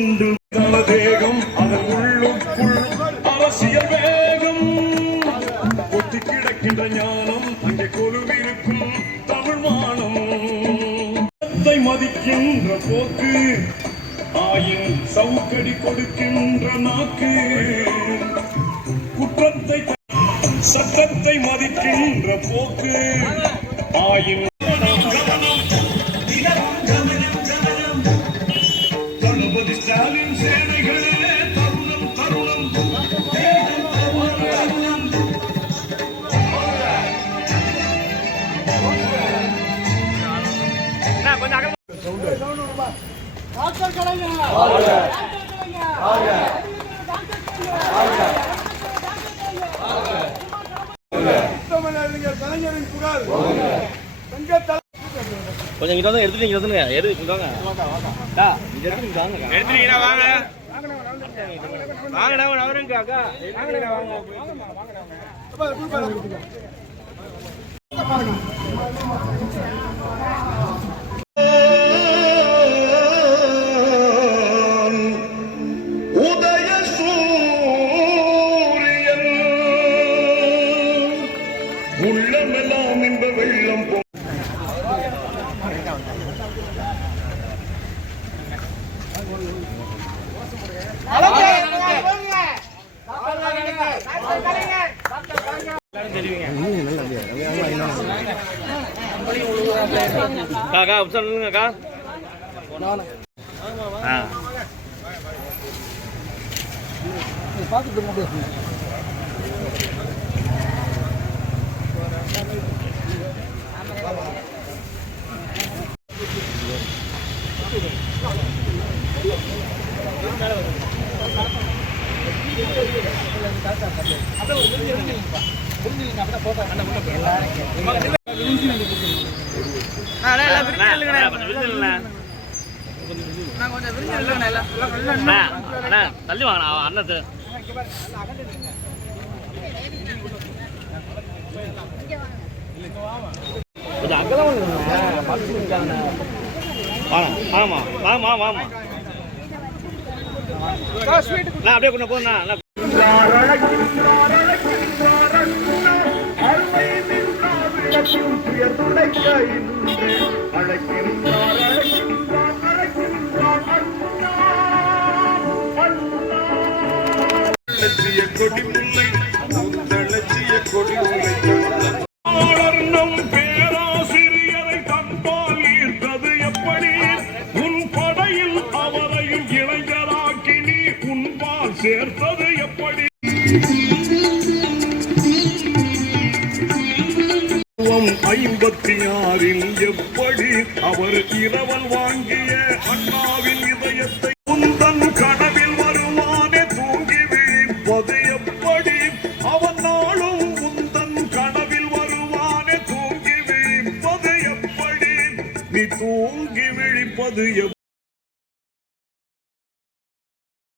உண்டு தேகம் அதன் உள்ளுக்குள் அரசியல் வேகம் ஒத்தி கிடக்கின்ற ஞானம் அங்கே கொலுவிருக்கும் தமிழ் மானம் மதிக்கின்ற போக்கு ஆயின் சவுக்கடி கொடுக்கின்ற நாக்கு குற்றத்தை சட்டத்தை மதிக்கின்ற போக்கு ஆயின் தளபதி ஸ்டாலின் சேனைகளே தருணம் தருணம் டாக்டர் கலைஞர் கலைஞரின் புகழ் கொஞ்சம் இங்க வந்து எடுத்துட்டீங்க வந்துங்க எடுத்துங்க எடுத்துட்டீங்க வாங்க வாங்கடா அவருங்க அக்கா உதய சூரியன் உள்ளமெல்லாம் இந்த வெள்ளம் போ அக்கா சொல்லுங்கக்கா தள்ளி வாங்க அண்ணத்து கொஞ்சம் அங்கதான் ஆமா ஆமா ஆமா நான் அப்படியே கொஞ்சம் போனா லட்சிய கொடி முல்லை லட்சிய கொடி முல்லை பேராசிரியரை தன்பால் ஈர்த்தது எப்படி உன் படையில் அவரையும் இளைஞராக்கி நீ உன்பால் சேர்த்தது எப்படி 56 எப்படி அவர் இரவல் வாங்கிய அண்ணாவின் இதயத்தை உந்தன் கனவில் வருவானே தூங்கி விழிப்பது எப்படி அவன் நாளும் உந்தன் கனவில் வருவானே தூங்கி விழிப்பது எப்படி நீ தூங்கி விழிப்பது